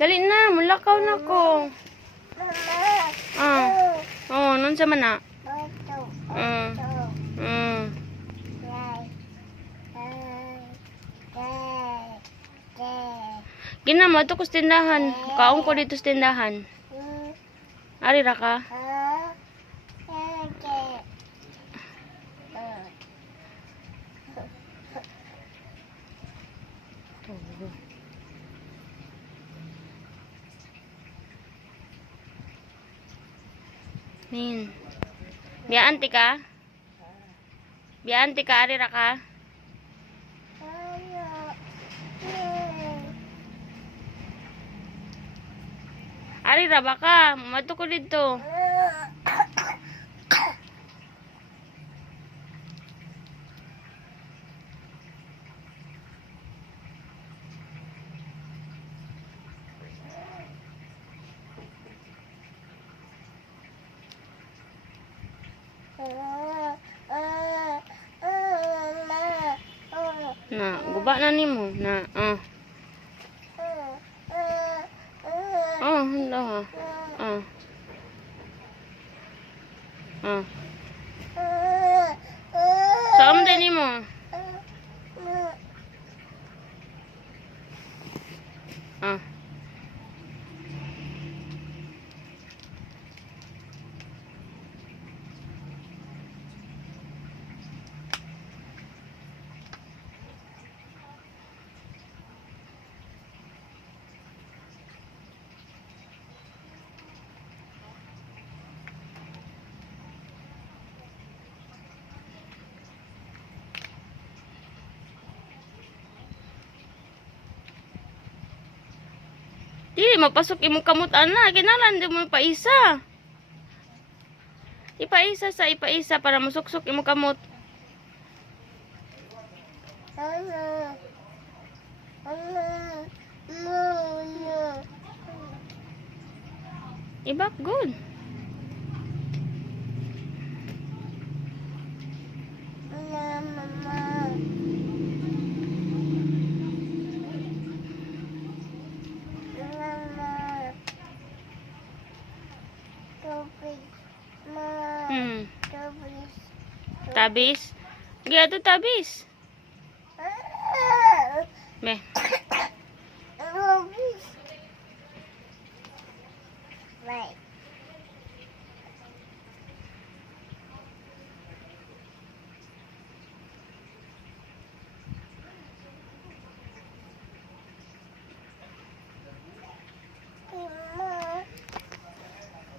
Dali na, mulakaw na ko. Oh, nun sa mana. Gina mo to ko sa tindahan. Kaong ko dito sa tindahan. Ari ra ka? Min. Bianti ka? Bianti ka, ari ra ka? Ari ra ba ka? Mato ko dito. Na, guba na nimo na. Handa ha. Saan din nimo? Dili mapasok imong kamot ana, kinalan di mo ipaisa. Ipaisa para masuksok imong kamot. Ibak good. Tabis? Gaya to tabis. Be. Right.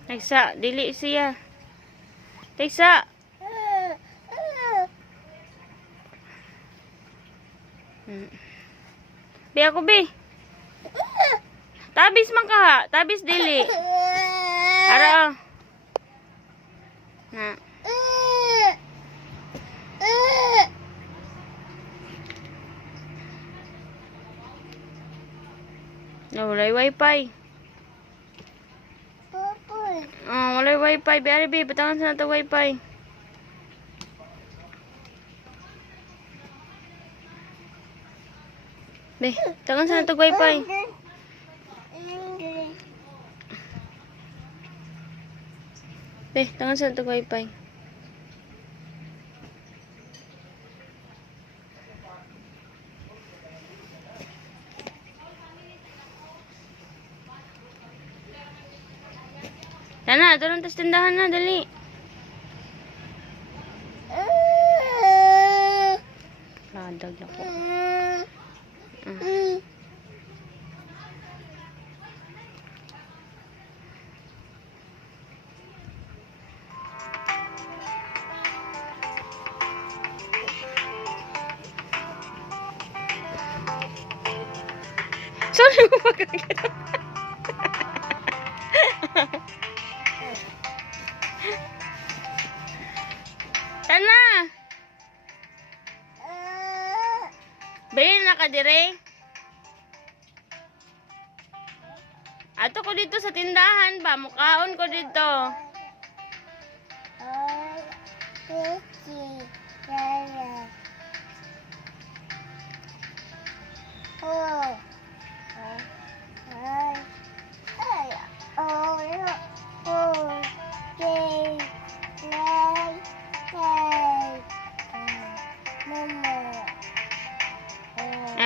Tagsa, dili siya. Tagsa. Be ako be. Tabis man ka. Tabis dili. Ara. Na. Walay wifi. Walay wifi. Be, be, patangan sa nato wifi. Be, tangan sa nato wifi. Be, tangan sa nato wifi. Tana, doon tas tindahan na, dali. Ladag na ko. Sorry mo magkakita. Tana. Bili na ka dire. Ato ko dito sa tindahan ba? Mukaon ko dito. Oh.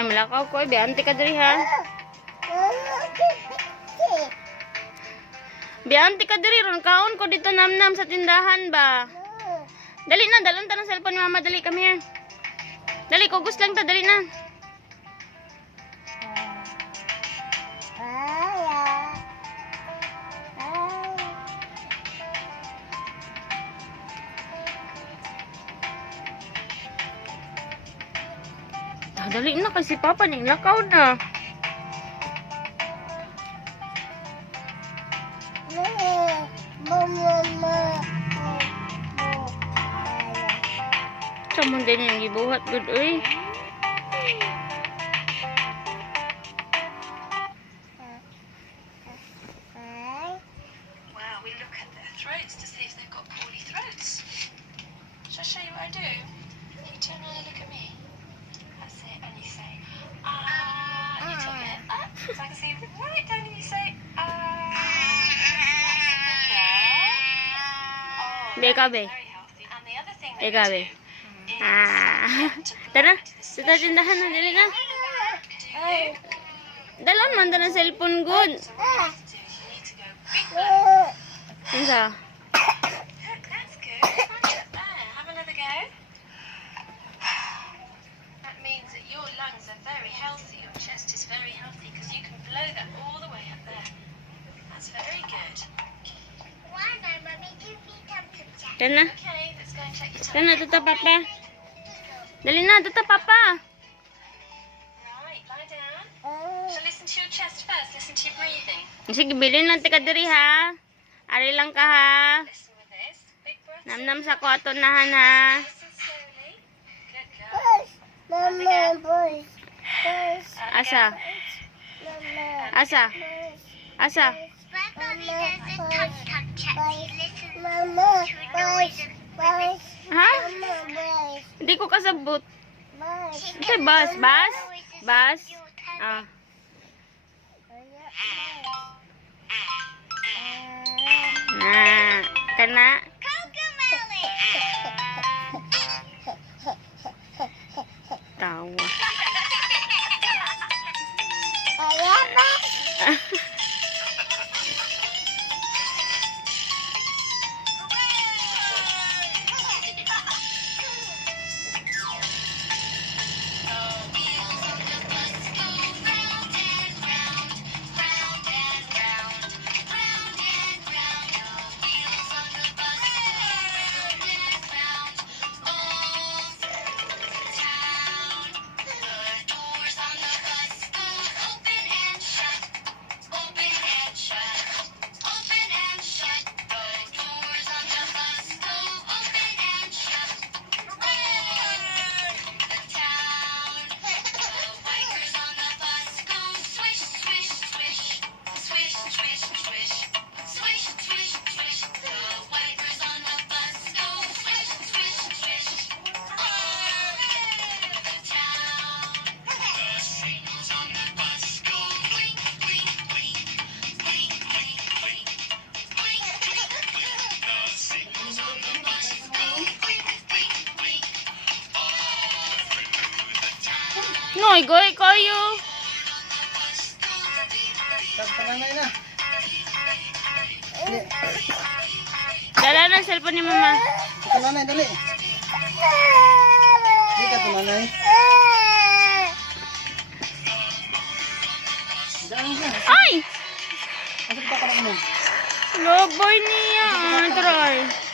malakaw ko. Biante ka diri ha. Biante ka diri ron. Kaon ko dito namnam sa tindahan ba. Dali na, dalon ta ng cellphone ni mama. Dali, come here. Dali, kugos lang ta. Dali na. Dali na kasi papa ning lakaw na. Sama din yung gibuhat good uy. Wow, we look at their throats to see if they've got poorly throats. Shall I show you what I do? You turn around and look at me. That's it, and you say, ah, and you tilt your head up, so I can see you right down and you say, ah. That's a good girl. Oh, Beka be. very healthy. And the other thing that Beka be. we do is Tara, sa tindahan na dili na. Dalan man ta ng cellphone good. so what you need to go big one. Unsa? That's good. There, have another go. That means that your lungs are very healthy, your chest is very healthy, because you can blow that all the way up there. That's very good. Tara na. Okay, let's go and check your Tara na, tummy. tuta papa. Dali na, tuta papa. Right, lie down. So listen to your chest first, listen to your breathing. Sige, bilin lang tika diri ha. Ari lang ka ha. Listen with this. Big breath. Namnam sa ko ato nahan ha. Listen slowly. Good girl. Asa? Asa? Asa? Ha? Hindi ko kasabot. Kasi bus, bus? Bus? Ah. Na, kana? Tawa. Noy, goy kayo. Tanganay na. Dala na ang cellphone ni mama. Tanganay, dali. Hindi ka tanganay. Diyan ka. Ay! Asa ka pa mo? Loboy niya. Try.